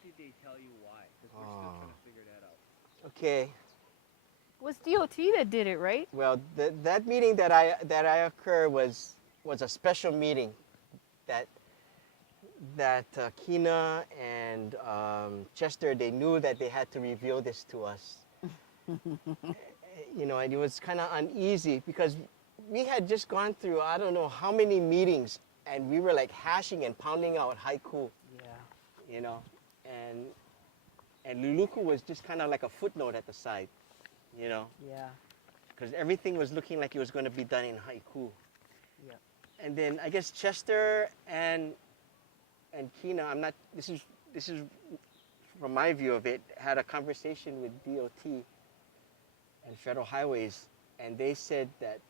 what did they tell you why? Because we're still trying to figure that out. Okay. It was DOT that did it, right? Well, that meeting that I occurred was a special meeting that Kina and Chester, they knew that they had to reveal this to us. You know, and it was kind of uneasy because we had just gone through I don't know how many meetings, and we were like hashing and pounding out haiku, Yeah. you know, and Luluku was just kind of like a footnote at the side, you know, Yeah. because everything was looking like it was going to be done in haiku. Yeah. And then I guess Chester and Kina, this is from my view of it, had a conversation with DOT and Federal Highways, and they said that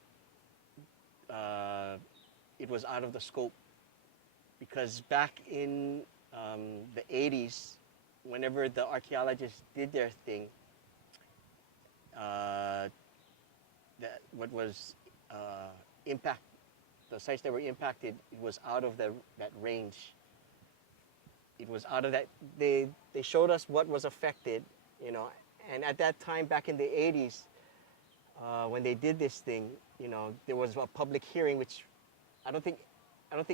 it was out of the scope because back in the 80s, whenever the archaeologists did their thing, that what was impact, the sites that were impacted, it was out of that range. It was out of that. They showed us what was affected, you know, and at that time, back in the 80s, when they did this thing, you know, there was a public hearing, which I don't think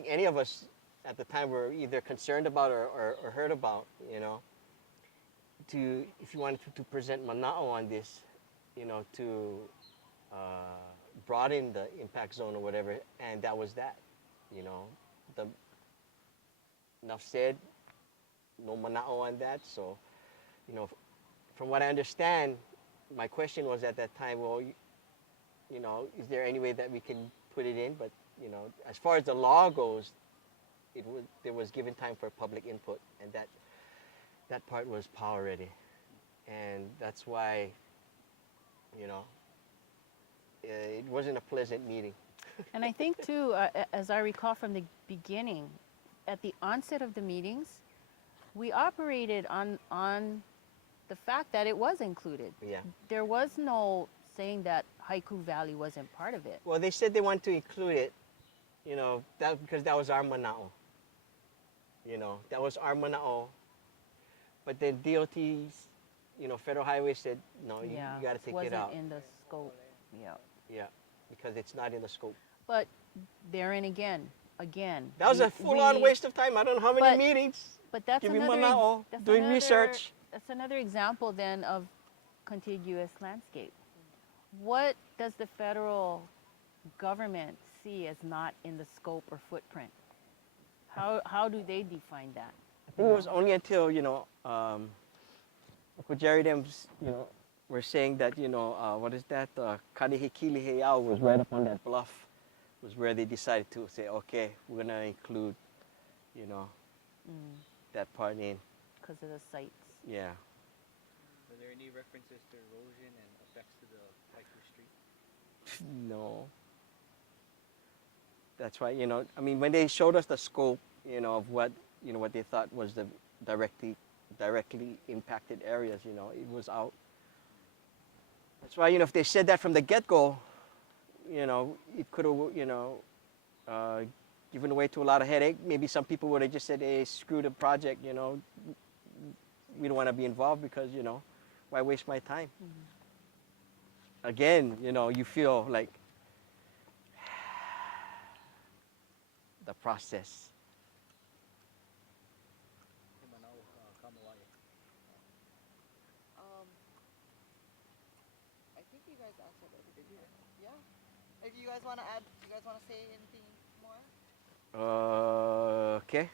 any of us at the time were either concerned about or heard about, you know. If you wanted to present Mana'o on this, you know, to broaden the impact zone or whatever, and that was that, you know. Enough said, no Mana'o on that. So, you know, from what I understand, my question was at that time, well, you know, is there any way that we can put it in? But, you know, as far as the law goes, there was given time for public input, and that part was power already. And that's why, you know, it wasn't a pleasant meeting. And I think too, as I recall from the beginning, at the onset of the meetings, we operated on the fact that it was included. Yeah. There was no saying that Haiku Valley wasn't part of it. Well, they said they wanted to include it, you know, because that was our Mana'o. You know, that was our Mana'o. But then DOT's, you know, Federal Highway said, no, you got to take it out. Wasn't in the scope. Yeah. Yeah, because it's not in the scope. But therein again. That was a full-on waste of time. I don't know how many meetings. But that's Giving another, Mana'o, doing research. That's another example then of contiguous landscape. What does the federal government see as not in the scope or footprint? How do they define that? I think it was only until, you know, Uncle Jerry them, you know, were saying that, you know, what is that? Kanihikiliheau was right up on that bluff, was where they decided to say, okay, we're going to include, you know, that part in. Because of the sites. Yeah. Were there any references to erosion and effects to the Haiku Street? No. That's why, you know, I mean, when they showed us the scope, you know, of what, you know, what they thought was the directly impacted areas, you know, it was out. That's why, you know, if they said that from the get-go, you know, it could have, you know, given way to a lot of headache. Maybe some people would have just said, hey, screw the project, you know, we don't want to be involved because, you know, why waste my time? Again, you know, you feel like the process. I think you guys answered everything. Yeah. If you guys want to add, you guys want to say anything more? Okay.